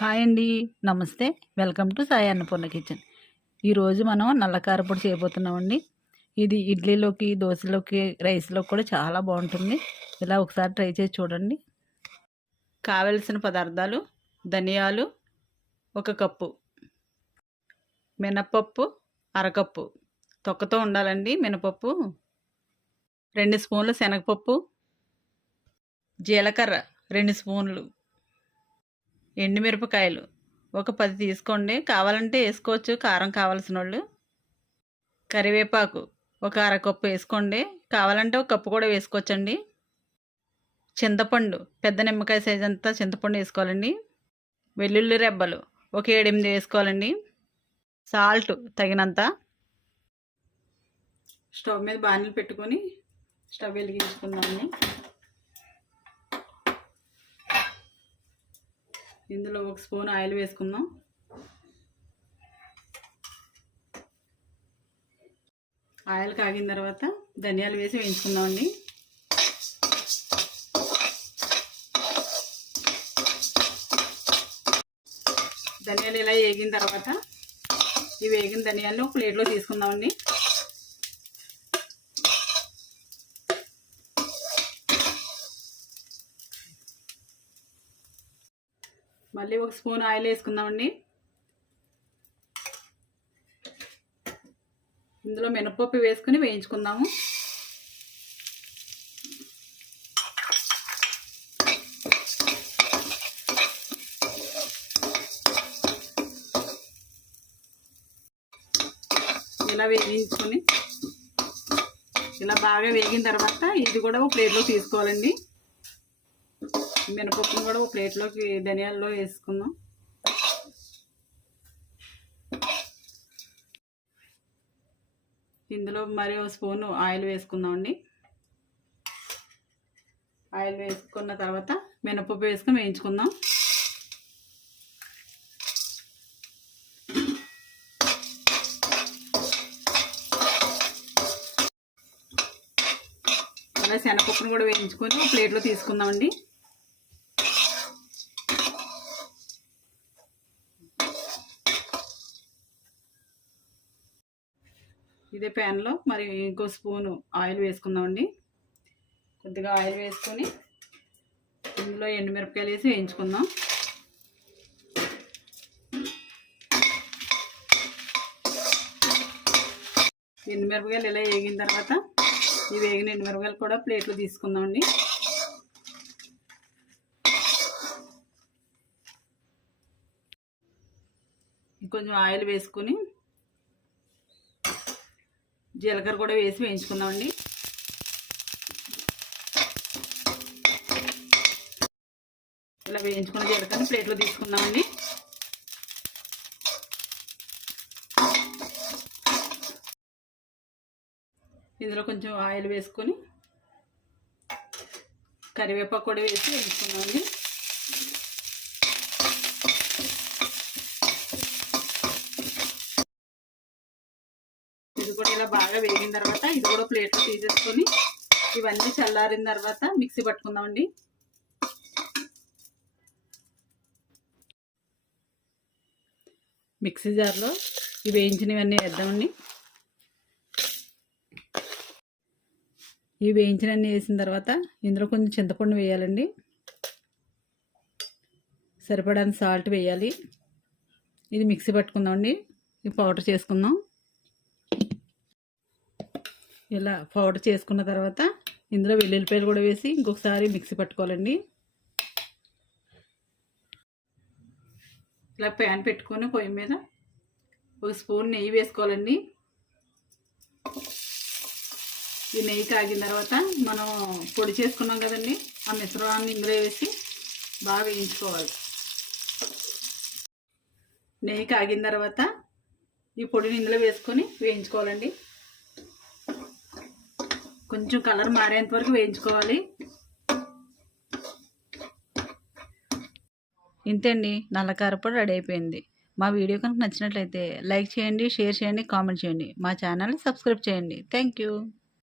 Hi అండి. నమస్తే. Welcome to Sai Annapurna kitchen. ఈరోజు మనం నల్లకారపొడి చేయబోతున్నామండి. ఇది ఇడ్లీలోకి దోశలోకి రైస్లోకి కూడా చాలా బాగుంటుంది. ఇలా ఒకసారి ట్రై చేసి చూడండి. కావలసిన పదార్థాలు ధనియాలు ఒక కప్పు మినపప్పు అరకప్పు. తొక్కతో ఉండాలండి మినపప్పు. రెండు స్పూన్లు శనగపప్పు జీలకర్ర రెండు స్పూన్లు. ఎండుమిరపకాయలు. ఒక పది తీసుకోండి. కావాలంటే వేసుకోవచ్చు. కారం కావాల్సిన వాళ్ళు కరివేపాకు ఒక అరకప్పు వేసుకోండి. కావాలంటే ఒక కప్పు కూడా వేసుకోవచ్చండి. చింతపండు పెద్ద నిమ్మకాయ సైజ్ అంతా చింతపండు వేసుకోవాలండి. వెల్లుల్లి రెబ్బలు ఒక ఏడెనిమిది వేసుకోవాలండి. సాల్ట్ తగినంత. స్టవ్ మీద బాణీలు పెట్టుకొని స్టవ్ వెలిగించుకుందామండి. ఇందులో ఒక స్పూన్ ఆయిల్ వేసుకుందాం. ఆయిల్ కాగిన తర్వాత ధనియాలు వేసి వేయించుకుందామండి ధనియాలు ఇలా వేగిన తర్వాత ఈ వేగిన ధనియాలను ఒక ప్లేట్లో తీసుకుందామండి మళ్ళీ ఒక స్పూన్ ఆయిల్ వేసుకుందామండి ఇందులో మినపప్పు వేసుకుని వేయించుకుందాము. ఇలా వేయించుకొని ఇలా బాగా వేగిన తర్వాత ఇది కూడా ఒక ప్లేట్లో తీసుకోవాలండి. మినపప్పును కూడా ఒక ప్లేట్లోకి ధనియాల్లో వేసుకుందాం. ఇందులో మరి ఒక స్పూన్ ఆయిల్ వేసుకుందామండి ఆయిల్ వేసుకున్న తర్వాత మినపప్పు వేసుకొని వేయించుకుందాం. అలా శనగపప్పును కూడా వేయించుకొని ప్లేట్లో తీసుకుందామండి ఇదే ప్యాన్లో మరి ఇంకో స్పూను ఆయిల్ వేసుకుందామండి. కొద్దిగా ఆయిల్ వేసుకొని ఇందులో ఎండుమిరపకాయలు వేసి వేయించుకుందాం. ఎండుమిరపకాయలు ఇలా వేగిన తర్వాత ఈ వేగిన ఎండుమిరపకాయలు కూడా ప్లేట్లు తీసుకుందామండి. కొంచెం ఆయిల్ వేసుకొని జీలకర్ర కూడా వేసి వేయించుకుందామండి. ఇలా వేయించుకున్న జీలకర్ర ప్లేట్లో తీసుకుందామండి. ఇందులో కొంచెం ఆయిల్ వేసుకొని కరివేపాకు కూడా వేసి వేయించుకుందామండి కూడా ఇలా బాగా వేగిన తర్వాత ఇది కూడా ప్లేట్లో తీసేసుకొని ఇవన్నీ చల్లారిన తర్వాత మిక్సీ పట్టుకుందామండి. మిక్సీ జార్లో ఇవి వేయించినవన్నీ వేద్దామండి. ఇవి వేయించినవన్నీ వేసిన తర్వాత ఇందులో కొంచెం చింతపండు వేయాలండి. సరిపడానికి సాల్ట్ వేయాలి. ఇది మిక్సీ పట్టుకుందామండి. ఇది పౌడర్ చేసుకుందాం. ఇలా పౌడర్ చేసుకున్న తర్వాత ఇందులో వెల్లుల్లిపాయలు కూడా వేసి ఇంకొకసారి మిక్సీ పట్టుకోవాలండి. ఇలా ప్యాన్ పెట్టుకొని పొయ్యి మీద ఒక స్పూన్ నెయ్యి వేసుకోవాలండి. ఈ నెయ్యి కాగిన తర్వాత మనం పొడి చేసుకున్నాం కదండి ఆ మిశ్రమాన్ని ఇందులో వేసి బాగా వేయించుకోవాలి. నెయ్యి కాగిన తర్వాత ఈ పొడిని ఇందులో వేసుకొని వేయించుకోవాలండి. కొంచెం కలర్ మారేంత వరకు వేయించుకోవాలి. ఇంతేండి నల్ల కారపొడి రెడీ అయిపోయింది. మా వీడియో కనుక నచ్చినట్లయితే లైక్ చేయండి షేర్ చేయండి కామెంట్ చేయండి. మా ఛానల్ని సబ్స్క్రైబ్ చేయండి. Thank you.